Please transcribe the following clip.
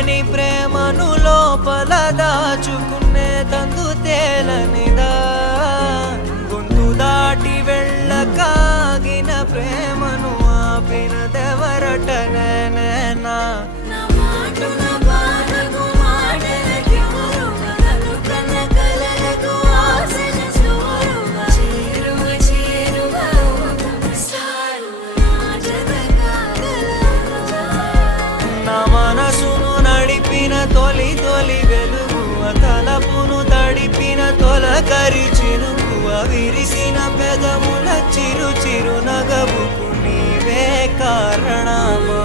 తెలియని ప్రేమను లోపల దాచుకునే తందు తేలనిదా గొంతు దాటి వెళ్ళకాగిన ప్రేమను ఆపినదెవరటనేనా మనసును నడిపిన తొలి తొలి వెలుగువ తలపును తడిపిన తొలకరి చిరుకువ విరిసిన పెదముల చిరు చిరు నగవుకు నీవే కారణమా